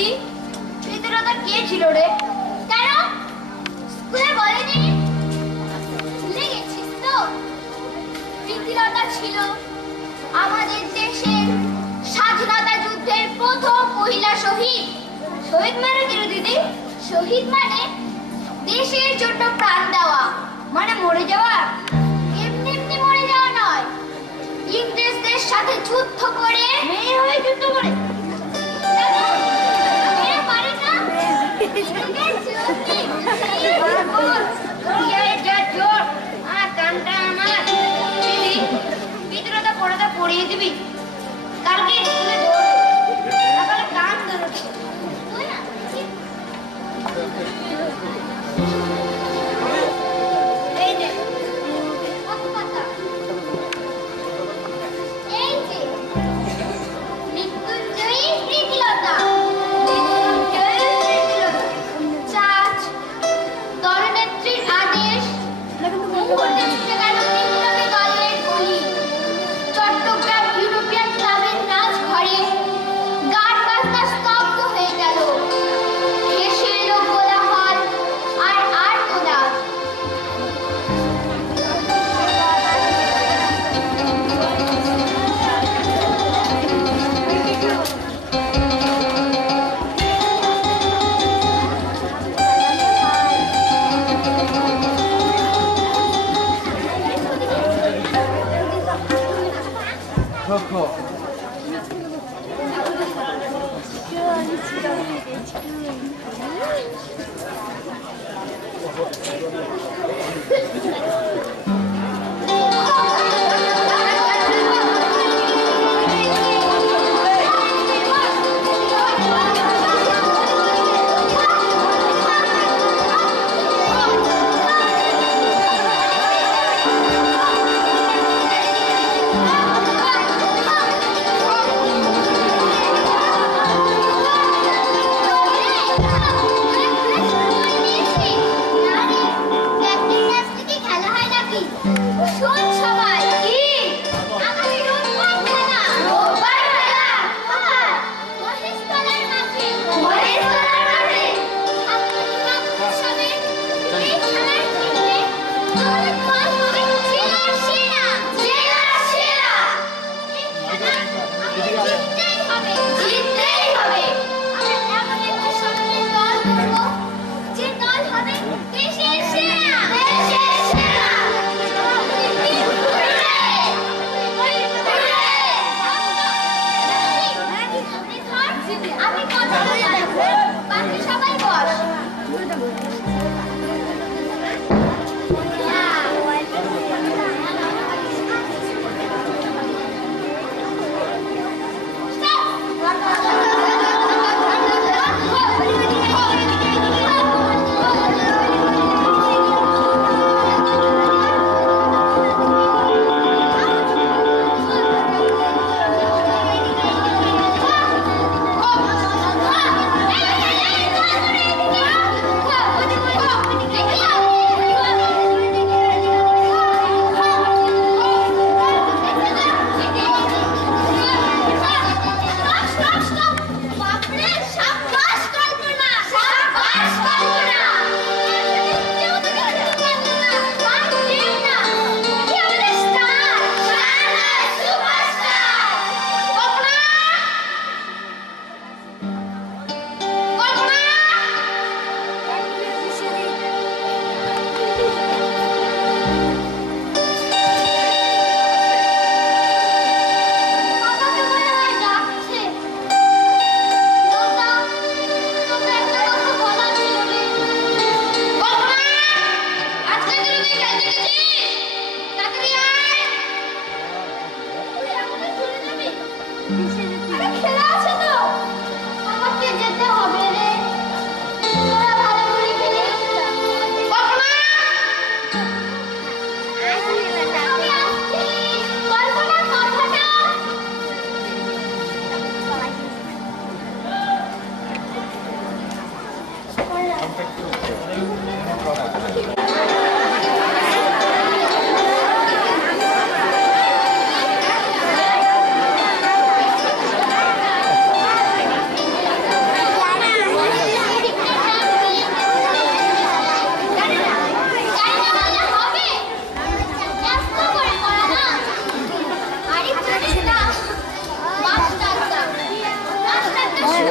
দিদি প্রীতিলতা কে ছিল রে? কেন স্কুলে বলেনি? ভুলে গেছিস তো? প্রীতিলতা ছিল আমাদের দেশের স্বাধীনতা যুদ্ধের প্রথম মহিলা শহীদ। শহীদ মানে কি দিদি? শহীদ মানে দেশের জন্য প্রাণ দেওয়া, মানে মরে যাওয়া। এমনি এমনি মরে যাওয়া নয়, ইংরেজদের সাথে যুদ্ধ করে, মেয়ে হয়ে যুদ্ধ করে। পড়াটা পড়িয়ে দিবি, কালকে স্কুলে দৌড়বে, সকালে কান ধরেছে। এই যে কত কথা, এই যে মৃত্যুঞ্জয়ী প্রীতিলতা, চাচ দলনেত্রীর আদেশ মুহূর্তে ছুটে গেল বিপ্লবী দলের গুলি। চট্টগ্রাম ইউরোপিয়ান ক্লাবের নাচ ঘরে গান বাজনা স্তব্ধ হয়ে গেল। ভেসে এলো কোলাহল আর আর্তনাদ।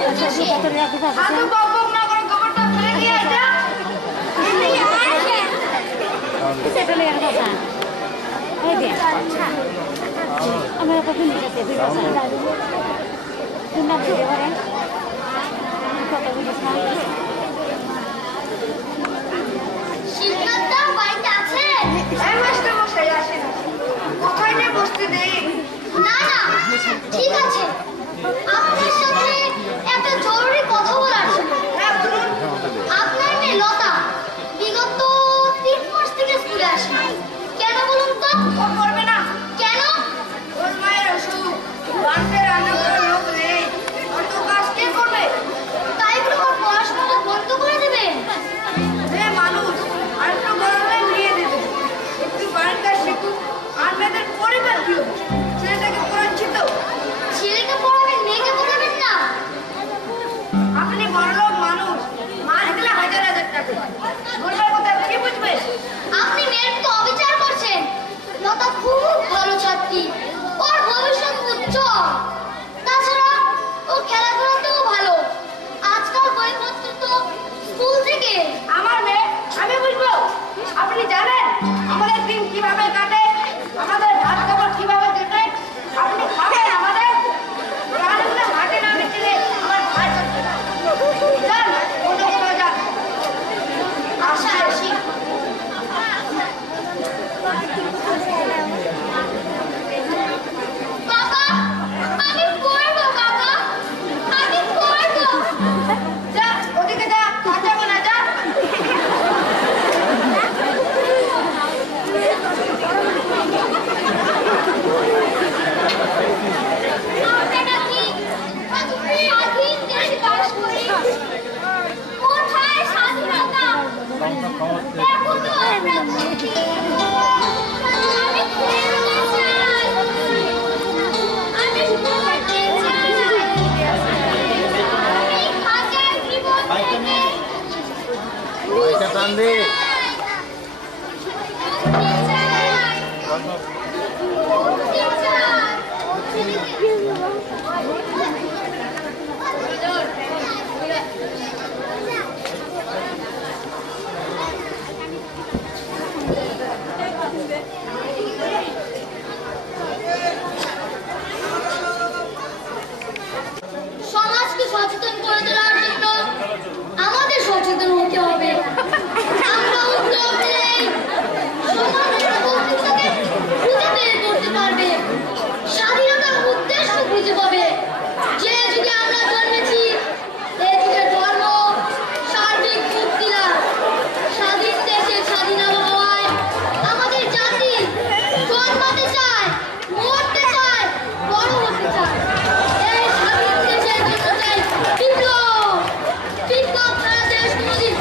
উদ্দেশ্যে আতো বকবক না করে গোবরটা ফেলে দিয়ে যা। সেটা নিয়ে কথা এই দে আমার কত নিয়ে যেতে দিবা স্যার তুমি না দিতে পারেন কত বুঝা শিবনাথদা বাড়িতে আছেন? এই মাস্টার মশাই আসেন। কোথায় নিয়ে বসতে দেই? না না ঠিক আছে, আপনার সাথে একটা জরুরি কথা বলার ছিল। হ্যাঁ বলুন। আপনার মেয়ে লতা বিগত 3 মাস থেকে স্কুলে আসে না। কেন বলুন তো? ও করবে না। কেন? ওর মায়ের অসুখ। বাড়িতে রান্না করার লোক নেই। অত কাজ কে করবে? তাই বলে ওর পড়াশোনা বন্ধ করে দেবেন? মেয়ে মানুষ, আর একটু বড় হলে নিয়ে দেবে। একটু বাড়ির কাজ শিখুক, আর মেয়েদের পরিবার কি হবে? ছেলেটাকে পড়াচ্ছি তো। ছেলেকে পড়াবেন, মেয়েকে পড়াবেন না? আপনি বড়লোক মানুষ, মাস গেলে হাজার হাজার টাকা। গরিবের কথা কি বুঝবে? আপনি মেয়ের তো অবিচার করছেন। লতা খুব ভালো ছাত্রী, ওর ভবিষ্যৎ উজ্জ্বল। তাছাড়া ও খেলাধুলাতেও ভালো। আজকাল বইপত্র তো স্কুল থেকে। আমার মেয়ে, আমি বুঝবো? আপনি জানেন আমাদের দিন কিভাবে কাটে, আমাদের ভাত খাবার কিভাবে জোটে? আপনি খাবেন আমাদের? রান্না হাটে না বেচলে আমার ভাত জোটে না। যান, অন্য কোথাও যান। আশা আসি। বাবা, আমি পড়বো বাবা, আমি পড়বো। যা, ওদিকে যা, আর যাবো না, যা। আমরা নাকি কত স্বাধীন দেশে বাস করি। কোথায় স্বাধীনতা? এখন তো আমরা বন্দি। আমি খেলতে চাই, আমি পড়তে চাই, আমি হাজার জীবন থেকে পয়সা টান দে মুক্তি চাই, মুক্তি চাই। সমাজকে সচেতন করে তোলার জন্য আমাদের সচেতন হতে হবে। আমরা উদ্যোগ নিলেই সমাজ একটা বস্তুটাকে খুঁজে বের করতে পারবে, স্বাধীনতার উদ্দেশ্য খুঁজে পাবে। যে যুগে আমরা জন্মেছি, এই যুগের ধর্ম সার্বিক মুক্তি লাভ। স্বাধীন দেশে স্বাধীন আবহাওয়ায় আমাদের জাতি জন্মাতে চায়, মরতে চায়, বড় হতে চায়। এই স্বাধীন দেশের জন্য চাই বিপ্লব। বিপ্লব ছাড়া দেশ কোনোদিন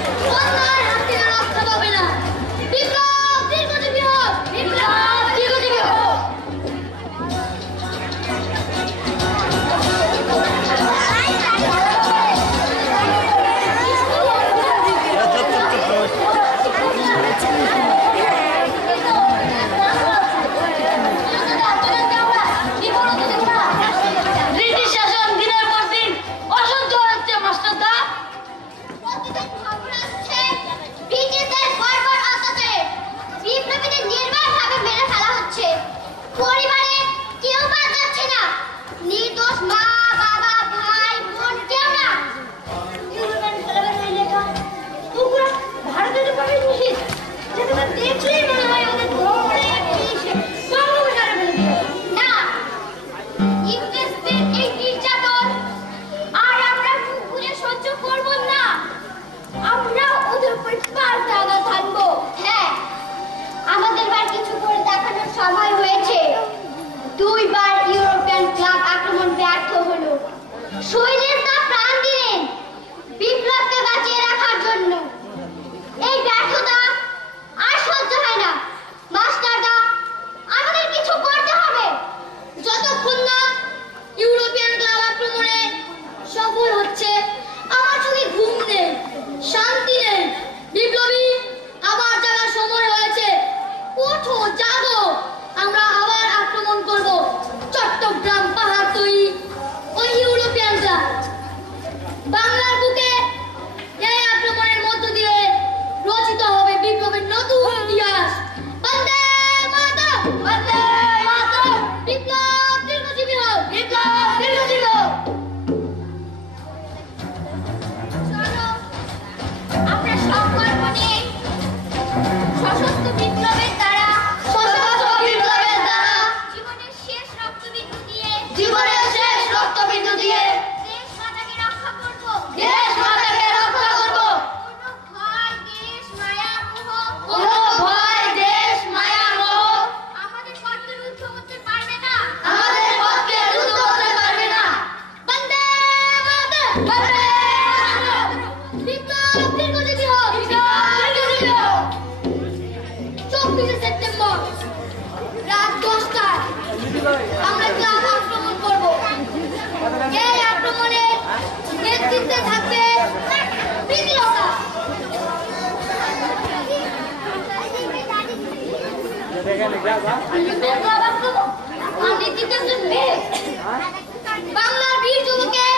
বাংলার বীর যুবকের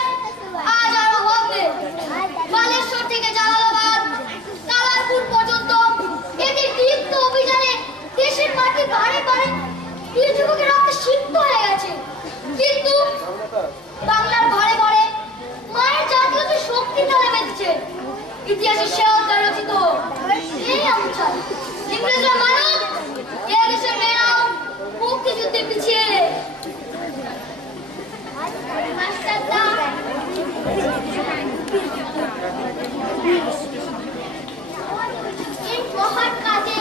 আজ আরো হবে বালেশ্বর থেকে জালালাবাদ কালারপুর পর্যন্ত এদের দীপ্ত অভিযানে দেশের মাটি বাড়ে বাড়ে বীর যুবকের রক্তে সিক্ত হয়ে গেছে। কিন্তু বাংলার ঘরে ঘরে মায়ের জাতীয়তা শক্তি তালে বেঁধেছে। ইতিহাসে সে অধ্যায় রচিত এই অঞ্চল ইংরেজরা মানুষ এ দেশের মেয়েরাও মুক্তিযুদ্ধে পিছিয়ে এলে এই মহান কাজে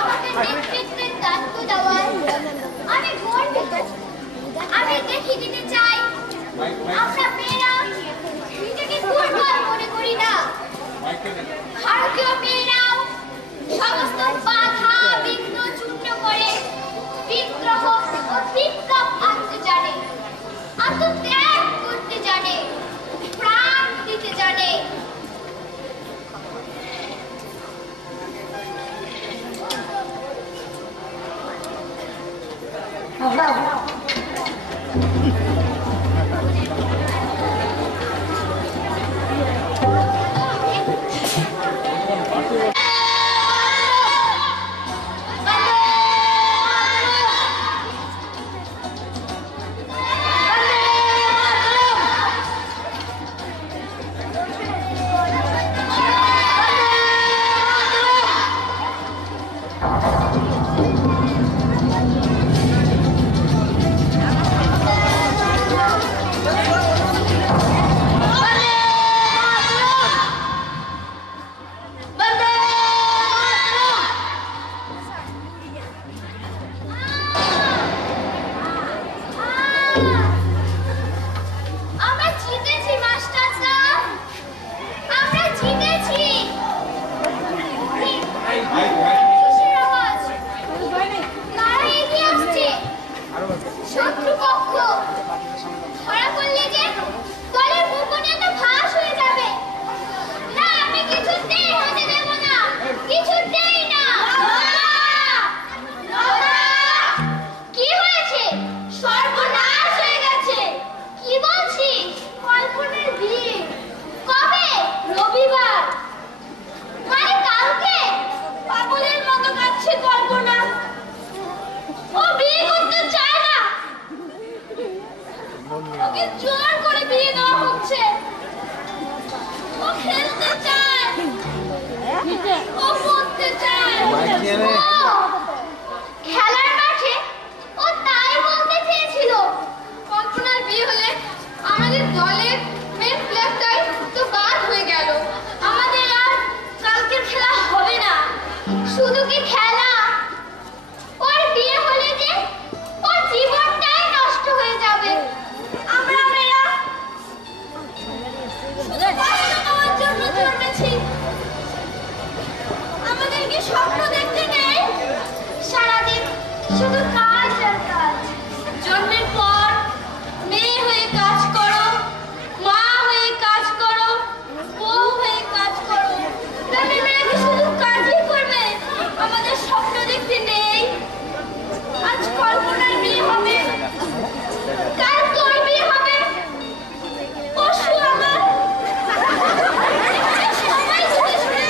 আমাকে নেতৃত্বের দায়িত্ব দেওয়ায় আমি গর্বিত। আমি দেখিয়ে দিতে চাই আমরা মেয়েরা নিজেকে দুর্বল মনে করি না। ভারতীয় মেয়েরাও সমস্ত বাধা বিঘ্ন চূর্ণ করে বিদ্রোহ ও বিপ্লব আনতে জানে, আত্মত্যাগ করতে জানে, প্রাণ দিতে জানে। খেলার মাঠে ও তাই বলতে চেয়েছিল কল্পনার বিয়ে হলে আমাদের দলের মেন প্লেয়ারটাই তো বাদ হয়ে গেল। আমাদের আর কালকের খেলা হবে না। শুধু কি খেলা, ওর বিয়ে হলে যে ওর জীবনটাই নষ্ট হয়ে যাবে। আমরা মেয়েরা শুধু কষ্ট পাওয়ার জন্য জন্মেছি। আমাদেরকে স্বপ্ন দেখতে নেই, সারাদিন শুধু কাজ আর কাজ। জন্মের পর মেয়ে হয়ে কাজ করো, মা হয়ে কাজ করো, বউ হয়ে কাজ করো। গ্রামের মেয়েরা শুধু কাজই করবে, আমাদের স্বপ্ন দেখতে নেই। আজ কল্পনার বিয়ে হবে, কাল তোর বিয়ে হবে, পশু আমার সবাই শুনে শুনে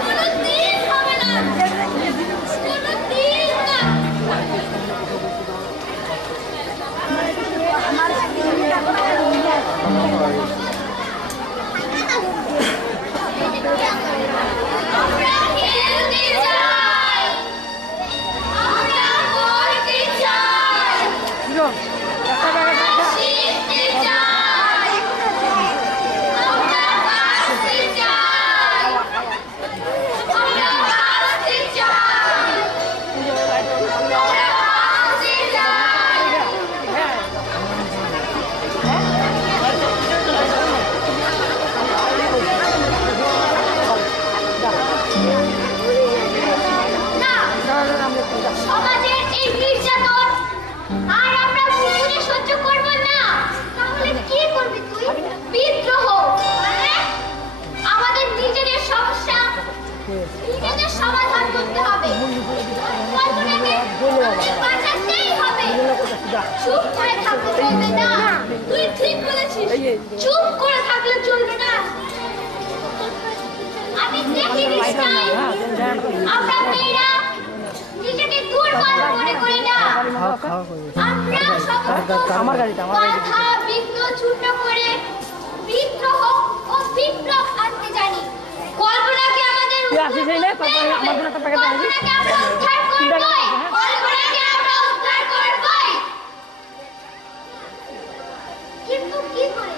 কোনদিন হবে না, কোনদিন না। আমরা খেলতে চাই, আমরা পড়তে চাই, আমরা শিখতে চাই, আমরা বাঁচতে চাই, আমরা বাঁচতে চাই, আমরা বাঁচতে চাই। চুপ করে থাকলে চলবে না। আমি দেখি নিশ্চয় আমরা মেয়েরা নিজেকে দুর্বল মনে করি না। আমরা সমস্ত বাধা বিঘ্ন চূর্ণ করে বিদ্রোহ ও বিপ্লব আনতে জানি। কল্পনাকে আমাদের কল্পনাকে আমরা উদ্ধার করবই। কল্পনাকে আমরা উদ্ধার করবই। কিন্তু কি করে?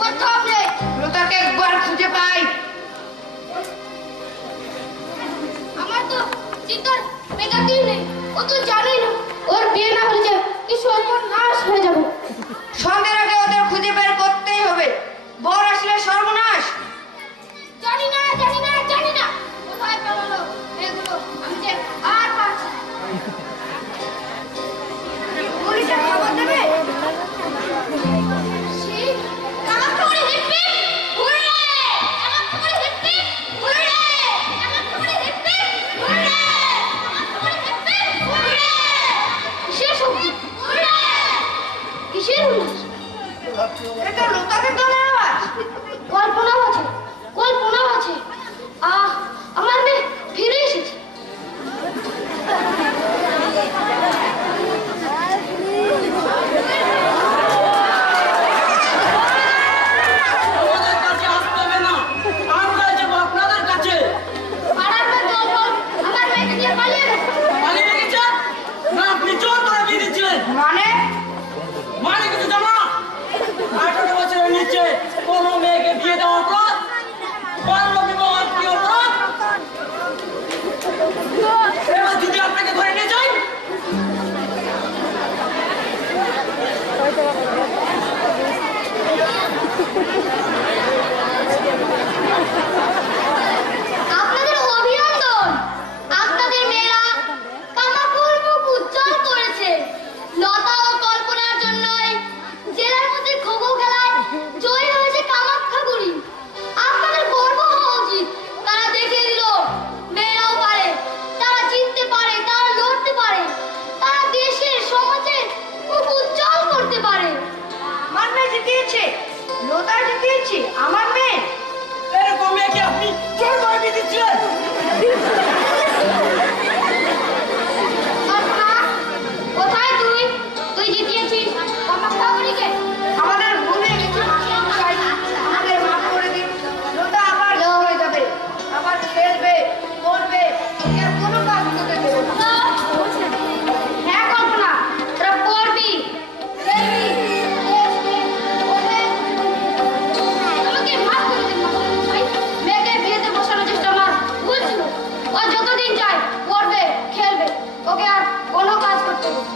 কোথাও নেই। লতাকে একবার খুঁজে পাই। আমার তো চিন্তার মেটাতেই নেই। ও তো জানেই না ওর বিয়ে না হলে যে কি সর্বনাশ হয়ে যাবে। সন্ধ্যের আগে ওদের খুঁজে বের করতেই হবে। বর আসলে সর্বনাশ। জানি না কোথায় পেলো এগুলো, আমি যে আর পারছি না। পুলিশে খবর দেবে। সেই Kamakhyaguri hip hip hurray, Kamakhyaguri hip hip hurray, Kamakhyaguri hip hip hurray, Kamakhyaguri hip hip hurray. কিসের শব্দ? হুররে, কিসের উল্লাস? এটা লতাকে দলের আওয়াজ। কল্পনাও আছে। আমার মেয়ে ফিরে এসেছে। আমাদের কাছে আসতে হবে না, আমরা যাবো আপনাদের কাছে। পাড়ার মেয়ে দল আমার মেয়েকে নিয়ে পালিয়ে গেছে। পালিয়ে গেছেন? না আপনি জোর করে বিয়ে দিচ্ছিলেন। মানে কিছু জানো না? 18 বছরের নিচে কোনো মেয়েকে বিয়ে দেওয়ার অপরাধ, বাল্য বিবাহ কি অপরাধ? এবার যদি আপনাকে ধরে নিয়ে যাই, আপনাদের অভিনন্দন। আপনাদের মেয়েরা কামাকুর মুখ উজ্জ্বল করেছে। লতা ও কল্পনার জন্যই জেলার মধ্যে খোখো খেলায় জয়ী হয়েছে কামাক্ষাগুড়ি। আপনাদের গর্ব হওয়া উচিত। তারা দেখিয়ে দিল মেয়েরাও পারে, তারা জিততে পারে, তারা লড়তে পারে, তারা দেশের সমাজের মুখ উজ্জ্বল করতে পারে। আমার মেয়ে জিতিয়েছে। লতা জিতিয়েছে। আমার মেয়ে। এরকম মেয়েকে আপনি জোর করে বিয়ে দিচ্ছিলেন। কল্পনা, কোথায় তুই? তুই জিতিয়েছিস কামাক্ষাগুড়িকে। আমাদের ভুলে গেছে। আমাদের মাফ করে দিন। লতা আবার বড় হয়ে যাবে। আবার খেলবে, পড়বে। ওকে আর কোনো কাজ করতে দেবে না। হ্যাঁ কল্পনা, তোরা পড়বি, খেলবি, বসবি, পড়বে। আমাকে মাফ করে দিন মাস্টারমশাই। মেয়েকে বিয়েতে বসানোর চেষ্টা আমার ভুল ছিল। ও যতদিন চায় পড়বে, খেলবে, ওকে আর কোনো কাজ করতে হবে না।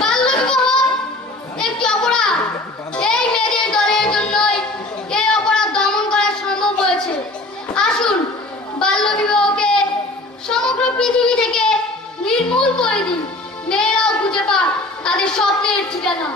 বাল্যবিবাহ একটি অপরাধ। এই মেয়েদের দলের জন্যই এই অপরাধ দমন করা সম্ভব হয়েছে। আসুন বাল্যবিবাহকে সমগ্র পৃথিবী থেকে নির্মূল করে দিন। মেয়েরাও খুঁজে পাক তাদের স্বপ্নের ঠিকানা।